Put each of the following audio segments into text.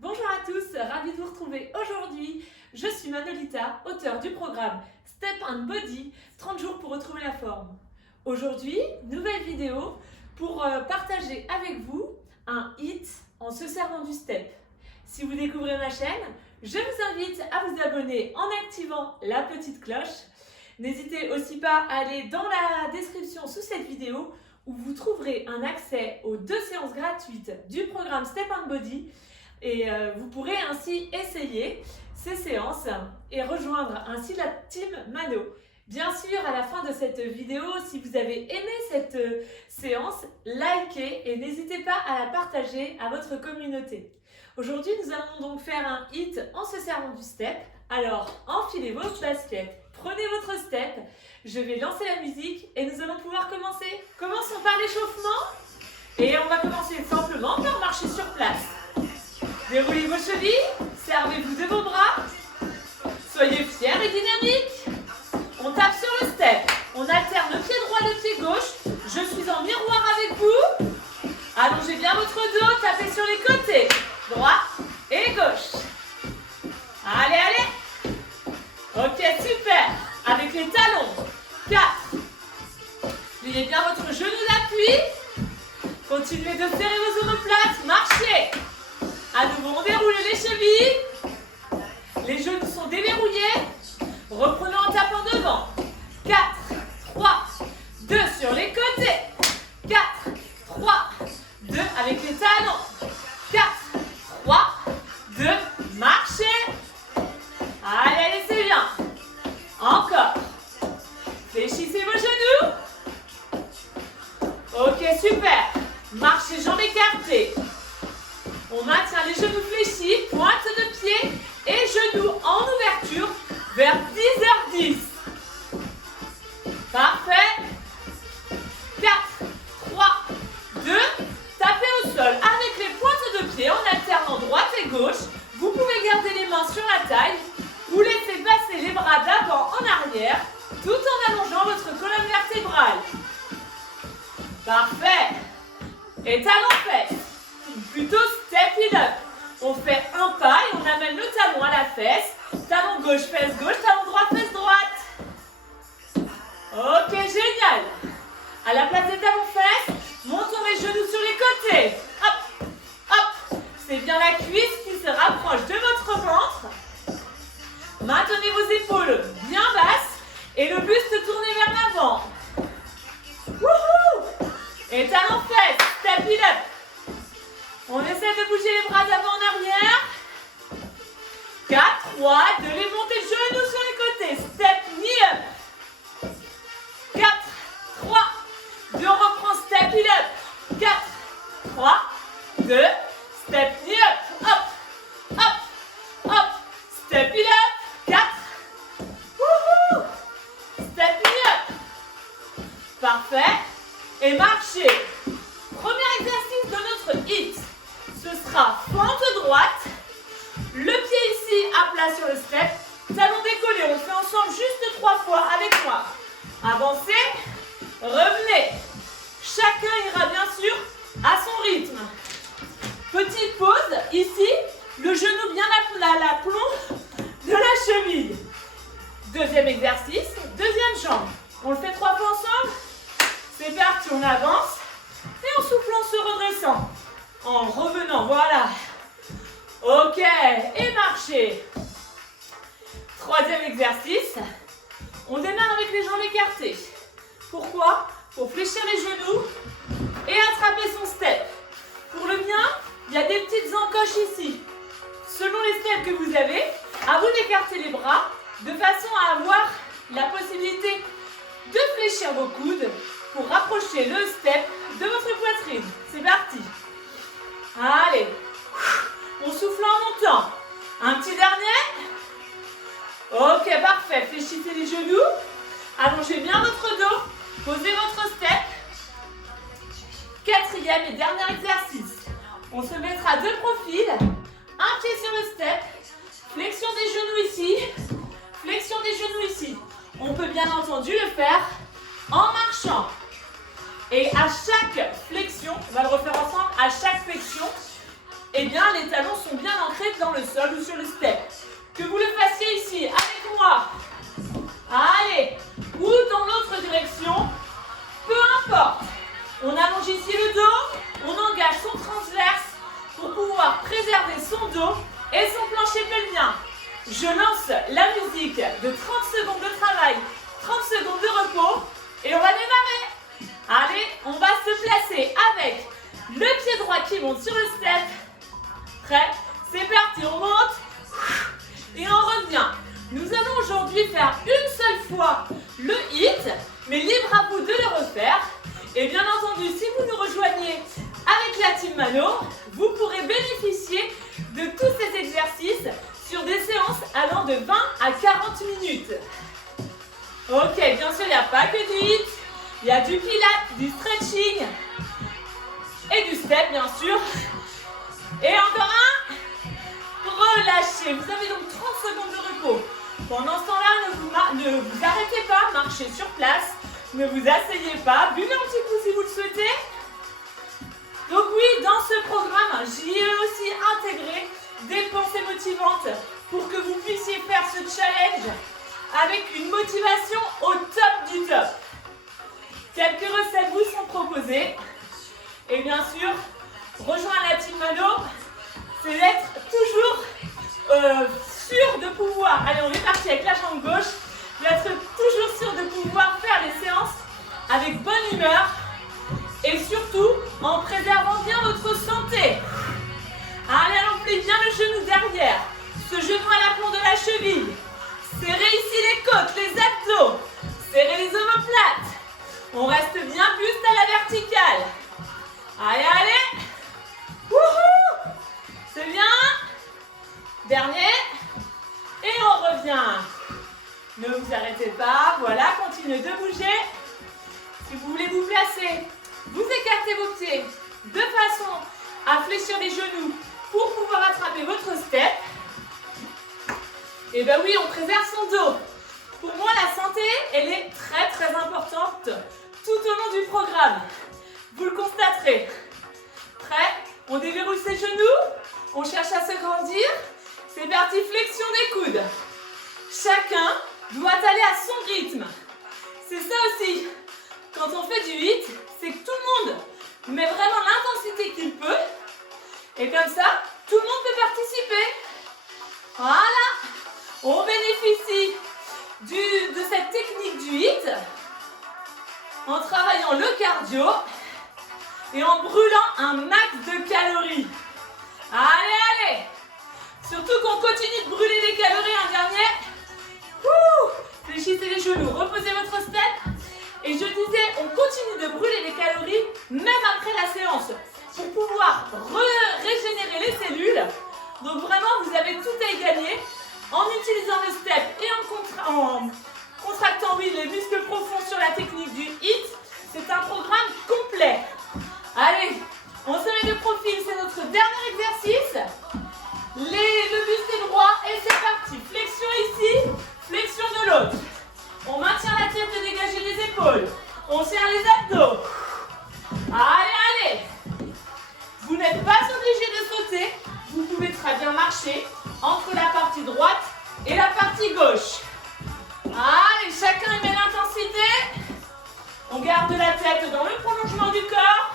Bonjour à tous, ravie de vous retrouver aujourd'hui. Je suis Manolita, auteure du programme Step and Body, 30 jours pour retrouver la forme. Aujourd'hui, nouvelle vidéo pour partager avec vous un hit en se servant du step. Si vous découvrez ma chaîne, je vous invite à vous abonner en activant la petite cloche. N'hésitez aussi pas à aller dans la description sous cette vidéo où vous trouverez un accès aux 2 séances gratuites du programme Step and Body. Et vous pourrez ainsi essayer ces séances et rejoindre ainsi la team Mano. Bien sûr, à la fin de cette vidéo, si vous avez aimé cette séance, likez et n'hésitez pas à la partager à votre communauté. Aujourd'hui, nous allons donc faire un hit en se servant du step. Alors, enfilez vos baskets, prenez votre step, je vais lancer la musique et nous allons pouvoir commencer. Commençons par l'échauffement et on va commencer simplement par marcher sur place. Déroulez vos chevilles, servez-vous de vos bras, soyez fiers et dynamiques. On tape sur le step, on alterne le pied droit, le pied gauche. Je suis en miroir avec vous. Allongez bien votre dos, tapez sur les côtés, droite et gauche. Allez, allez. Ok, super. Avec les talons, 4. Pliez bien votre genou d'appui. Continuez de serrer vos omoplates, marchez. À nouveau, on déroule les chevilles. Les genoux sont déverrouillés. Reprenons en tapant devant. 4, 3, 2 sur les côtés. 4, 3, 2 avec les talons. 4, 3, 2, marchez. Allez, allez, c'est bien. Encore. Fléchissez vos genoux. Ok, super. Marchez, jambes écartées. On maintient les genoux fléchis, pointe de pied et genoux en ouverture vers 10h10. Parfait. 4, 3, 2, tapez au sol avec les pointes de pied en alternant droite et gauche. Vous pouvez garder les mains sur la taille ou laisser passer les bras d'avant en arrière tout en allongeant votre colonne vertébrale. Parfait. Et talons fesses. Plutôt step it up. On fait un pas et on amène le talon à la fesse. Talon gauche, fesse gauche, talon droit, fesse droite. Ok, génial. À la place des talons fesses, montons les genoux sur les côtés. Hop, hop. C'est bien la cuisse qui se rapproche de votre ventre. Maintenez vos épaules bien basses et le buste tourné vers l'avant. Wouhou! Et talons fesses, step it up. On essaie de bouger les bras d'avant en arrière. 4, 3, 2, les montées de genoux sur les côtés. Step, knee up. 4, 3, 2, on reprend step, it up. 4, 3, 2, step, knee up. Hop, hop, hop. Step, it up. 4. Wouhou. Step, knee up. Parfait. Et marchez. Premier exercice de notre hit. Ce sera fente droite, le pied ici à plat sur le step, talon décollé, on le fait ensemble juste 3 fois avec moi. Avancez, revenez. Chacun ira bien sûr à son rythme. Petite pause, ici, le genou bien à l'aplomb de la cheville. Deuxième exercice, deuxième jambe. On le fait 3 fois ensemble. C'est parti, on avance et en soufflant, en se redressant. En revenant, voilà. Ok, et marchez. Troisième exercice. On démarre avec les jambes écartées. Pourquoi? Pour fléchir les genoux et attraper son step. Pour le mien, il y a des petites encoches ici. Selon les steps que vous avez, à vous d'écarter les bras de façon à avoir la possibilité de fléchir vos coudes pour rapprocher le step de votre poitrine. C'est parti. Allez, on souffle en montant. Un petit dernier. Ok, parfait. Fléchissez les genoux. Allongez bien votre dos. Posez votre step. Quatrième et dernier exercice. On se mettra de profil. Un pied sur le step. Flexion des genoux ici. Flexion des genoux ici. On peut bien entendu le faire en marchant. Et à chaque flexion, on va le refaire ensemble, à chaque flexion, eh bien les talons sont bien ancrés pouvoir préserver son dos et son plancher pelvien. Je lance la musique de 30 secondes de travail, 30 secondes de repos et on va démarrer. Allez, on va se placer avec le pied droit qui monte sur le step. Prêt? C'est parti, on monte et on revient. Nous allons aujourd'hui faire une seule fois le hit, mais libre à vous de le refaire. Et bien entendu, si vous nous rejoignez avec la Team Mano, vous pourrez bénéficier de tous ces exercices sur des séances allant de 20 à 40 minutes. Ok, bien sûr, il n'y a pas que du hit, il y a du pilates, du stretching et du step, bien sûr. Et encore un. Relâchez. Vous avez donc 30 secondes de repos. Pendant ce temps-là, ne vous arrêtez pas, marchez sur place. Ne vous asseyez pas, buvez un petit coup si vous le souhaitez. Donc oui, dans ce programme, j'y ai aussi intégré des pensées motivantes pour que vous puissiez faire ce challenge avec une motivation au top du top. Quelques recettes vous sont proposées. Et bien sûr, rejoindre la Team Mano, c'est d'être toujours sûr de pouvoir. Allez, on est parti avec la jambe gauche. D'être toujours sûr de pouvoir faire les séances avec bonne humeur et surtout en préservant bien votre santé. Allez, enflez bien le genou derrière, ce genou à l'aplomb de la cheville. Serrez ici les côtes, les abdos. Serrez les omoplates. On reste bien buste à la verticale. Allez, allez. Wouhou! C'est bien. Dernier. Et on revient. Ne vous arrêtez pas. Voilà, continuez de bouger. Si vous voulez vous placer, vous écartez vos pieds de façon à fléchir les genoux pour pouvoir attraper votre step. Et bien oui, on préserve son dos. Pour moi, la santé, elle est très très importante tout au long du programme. Vous le constaterez. Prêt? On déverrouille ses genoux. On cherche à se grandir. C'est parti, flexion des coudes. Chacun doit aller à son rythme. C'est ça aussi. Quand on fait du hit, c'est que tout le monde met vraiment l'intensité qu'il peut. Et comme ça, tout le monde peut participer. Voilà. On bénéficie de cette technique du hit en travaillant le cardio et en brûlant un max de calories. Allez, allez. Surtout qu'on continue de brûler des calories un dernier. Fléchissez les genoux, reposez votre step. Et je disais, on continue de brûler les calories même après la séance pour pouvoir régénérer les cellules. Donc vraiment, vous avez tout à y gagner en utilisant le step et en contractant les muscles profonds sur la technique du hit. C'est un programme complet. Allez, on se met de profil, c'est notre dernier exercice. Le buste est droit et c'est parti. Flexion ici, flexion de l'autre. On maintient la tête de dégager les épaules. On serre les abdos. Allez, allez. Vous n'êtes pas obligé de sauter. Vous pouvez très bien marcher entre la partie droite et la partie gauche. Allez, chacun y met l'intensité. On garde la tête dans le prolongement du corps.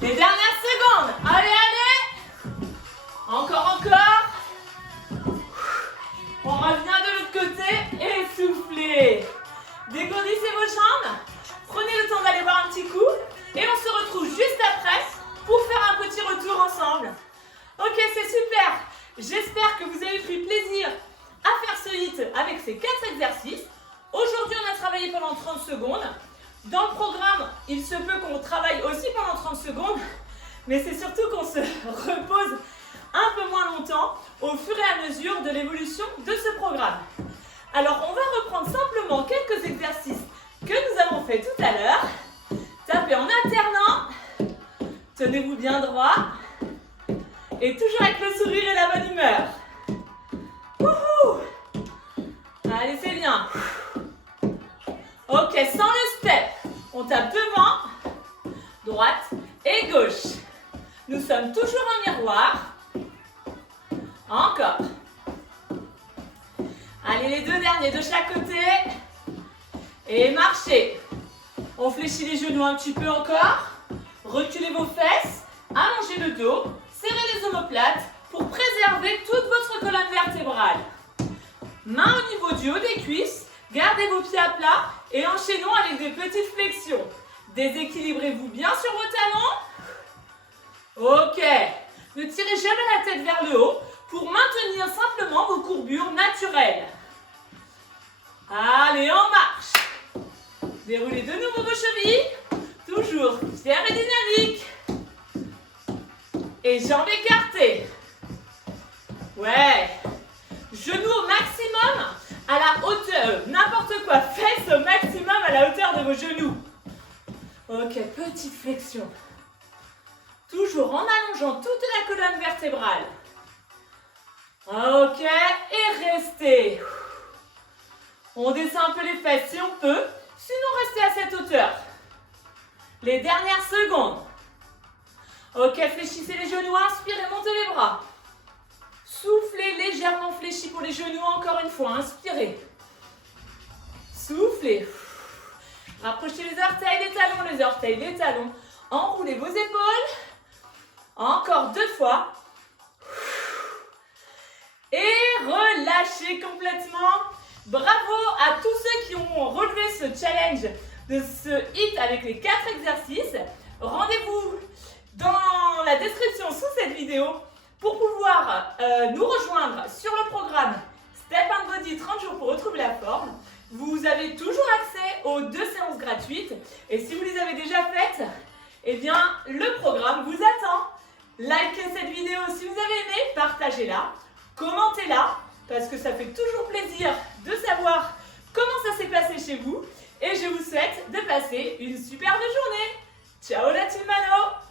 Les dernières secondes. Allez, allez. Encore, encore. On revient de l'autre côté et soufflez. Dégourdissez vos jambes. Prenez le temps d'aller boire un petit coup. Et on se retrouve juste après pour faire un petit retour ensemble. Ok, c'est super. J'espère que vous avez pris plaisir à faire ce hit avec ces 4 exercices. Aujourd'hui, on a travaillé pendant 30 secondes. Dans le programme, il se peut qu'on travaille aussi pendant 30 secondes. Mais c'est surtout qu'on se repose un peu moins longtemps au fur et à mesure de l'évolution de ce programme. Alors, on va reprendre simplement quelques exercices que nous avons fait tout à l'heure. Tapez en alternant. Tenez-vous bien droit. Et toujours avec le sourire et la bonne humeur. Wouhou! Allez, c'est bien. Ok, sans le step. On tape devant, droite et gauche. Nous sommes toujours en miroir. Encore. Allez, les 2 derniers de chaque côté. Et marchez. On fléchit les genoux un petit peu encore. Reculez vos fesses. Allongez le dos. omoplate pour préserver toute votre colonne vertébrale. Mains au niveau du haut des cuisses, gardez vos pieds à plat et enchaînons avec des petites flexions. Déséquilibrez-vous bien sur vos talons. Ok. Ne tirez jamais la tête vers le haut pour maintenir simplement vos courbures naturelles. Allez, en marche. Déroulez de nouveau vos chevilles. Toujours fière et dynamique. Et jambes écartées. Ouais. Genoux au maximum à la hauteur. N'importe quoi. Fesses au maximum à la hauteur de vos genoux. Ok, petite flexion. Toujours en allongeant toute la colonne vertébrale. Ok, et restez. On descend un peu les fesses si on peut. Sinon, restez à cette hauteur. Les dernières secondes. Ok, fléchissez les genoux, inspirez, montez les bras. Soufflez légèrement fléchi pour les genoux, encore une fois, inspirez. Soufflez. Rapprochez les orteils des talons. Enroulez vos épaules. Encore 2 fois. Et relâchez complètement. Bravo à tous ceux qui ont relevé ce challenge de ce HIIT avec les 4 exercices. Rendez-vous dans la description sous cette vidéo pour pouvoir nous rejoindre sur le programme Step and Body 30 jours pour retrouver la forme. Vous avez toujours accès aux 2 séances gratuites et si vous les avez déjà faites, eh bien le programme vous attend. Likez cette vidéo si vous avez aimé, partagez-la, commentez-la parce que ça fait toujours plaisir de savoir comment ça s'est passé chez vous et je vous souhaite de passer une superbe journée. Ciao la team Mano!